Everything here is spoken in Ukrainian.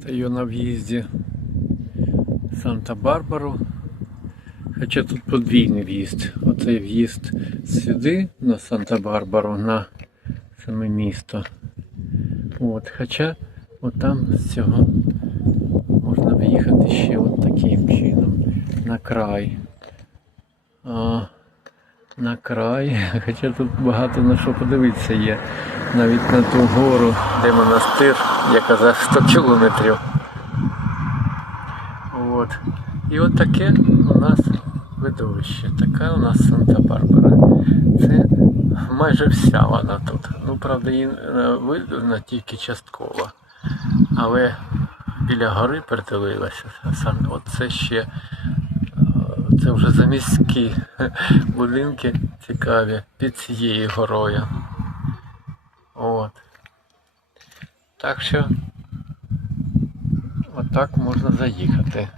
Стою на в'їзді в Санта-Барбару. Хоча тут подвійний в'їзд. Оцей в'їзд сюди, на Санта-Барбару, на саме місто. От, хоча от там з цього можна виїхати ще от таким чином на край. А, на край. Хоча тут багато на що подивитися є. Навіть на ту гору, де монастир, яка за 100 кілометрів. От. І от таке у нас видовище. Така у нас Санта-Барбара. Це майже вся вона тут. Ну, правда, її е, видно тільки частково. Але біля гори притулилася. Сам- От це ще це вже заміські будинки цікаві під цією горою. От. Так що отак можна заїхати.